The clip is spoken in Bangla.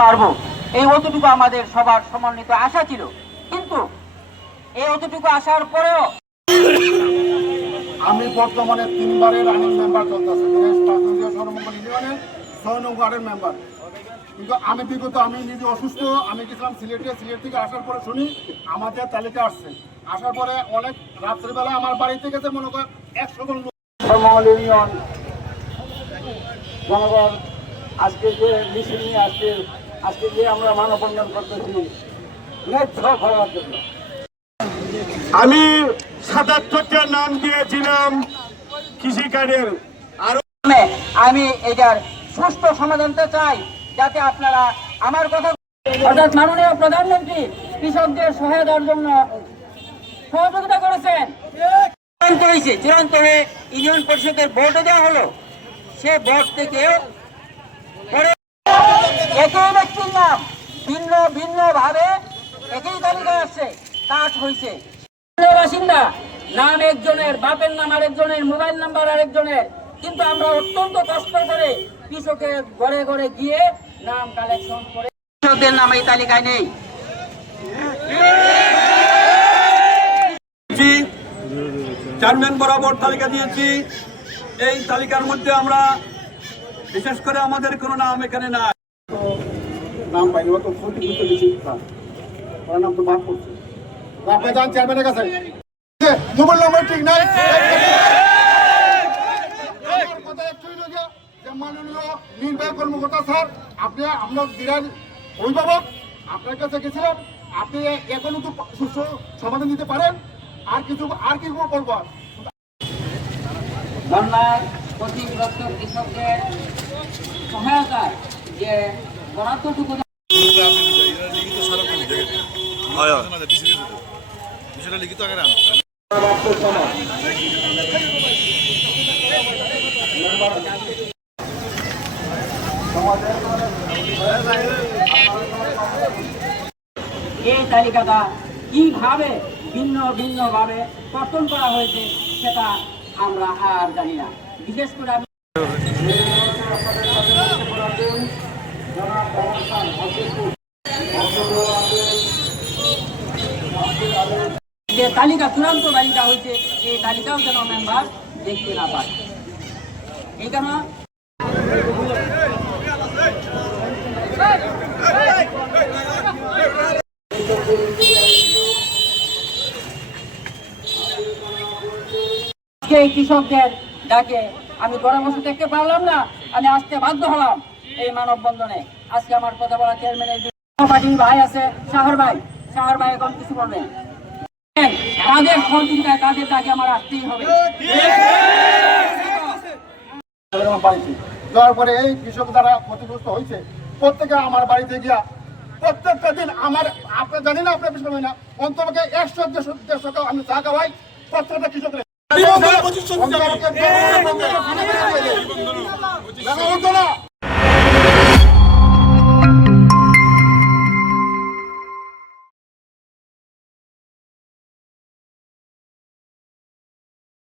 পারবো এই অতটুকু আমাদের সবার সমন্বিত আশা ছিল, কিন্তু এই অতটুকু আসার পরেও আমি বর্তমানে 3 বারের রানিং মেম্বার চলতেছে সর্বমঙ্গল ইউনিয়নের 6 নং ওয়ার্ডের মেম্বার। কিন্তু আমি বিগত আমি নিজে অসুস্থ, আমি গেছিলাম সিলেট থেকে আসার পরে শুনি আমাদের তালিকা আসছে। আসার পরে অনেক রাত্রিবেলা আমার বাড়িতে গেছে মনে করেন 100 জন লোক। সর্বমঙ্গল ইউনিয়ন জনগণ আজকে যে মিছিল নিয়ে আজকে যে আমরা মানববন্ধন করতেছি ন্যায্য হওয়ার জন্য। আমি ৭৭টা নাম দিয়েছিলাম কৃষিকার্ডের। আমি এটার সুষ্ঠু সমাধানটা চাই, যাতে আপনারা আমার কথা অর্থাৎ মাননীয় প্রধানমন্ত্রী কৃষকদের সহায়তার জন্য সহযোগিতা করেছেন। চূড়ান্ত হয়ে ইউনিয়ন পরিষদের ভোটে দেওয়া হলো, সে ভোট থেকে একই ব্যক্তির নাম ভিন্ন ভিন্ন ভাবে একই তালিকায় আসছে, কাজ হয়েছে। বাসিন্দা নাম একজনের, বাপের নাম আরেকজনের, মোবাইল নাম্বার আরেকজনের, কিন্তু আমরা অত্যন্ত কষ্ট করে কৃষকের ঘরে ঘরে গিয়ে নাম কালেকশন করে কৃষকদের নাম এই তালিকায় নেই। চেয়ারম্যান বরাবর তালিকা দিয়েছি, এই তালিকার মধ্যে আমরা বিশেষ করে আমাদের কোনো নাম এখানে নাই। নাম পাইনি, তো ক্ষতি করতে বেশি নাম তো বাদ করছে। আপনি যান চেয়ারম্যানের কাছে, মোবাইল নাম্বার ঠিক নাই। মাননীয় নির্বাহী কর্মকর্তা স্যার, আপনি আমরা বিরাট অভিভাবক, আপনার কাছে গেছিলাম, আপনি এখনো তো সুস্থ সমাধান দিতে পারেন। আর কি করবো? বন্যার ক্ষতিগ্রস্ত কৃষকদের সহায়তা যে বরাদ্দটুকু এই তালিকাটা কিভাবে ভিন্ন ভিন্ন ভাবে কর্তন করা হয়েছে সেটা আমরা আর জানি না। বিশেষ করে আমি যে তালিকা চূড়ান্ত তালিকা হয়েছে, এই তালিকাও যেন মেম্বার দেখতে না পায়। এই কারণে কৃষকদের ডাকে আমি ঘরে বসে দেখতে পারলাম না, আমি আসতে বাধ্য হলাম এই মানববন্ধনে। আজকে আমার কথা বলা চেয়ারম্যানের পার্টির ভাই আছে শাহর ভাই এখন কিছু বলবেন। তাদের সহযোগিতায় তাদের ডাকে আমার আসতেই হবে। যাওয়ার পরে এই কৃষক দ্বারা ক্ষতিগ্রস্ত হয়েছে, প্রত্যেকে আমার বাড়িতে গিয়া প্রত্যেকটা দিন আমার, আপনি জানি না আপনার বিষয় না, অন্তত 100-150 আমি চা খাওয়াই প্রত্যেকটা কৃষকের।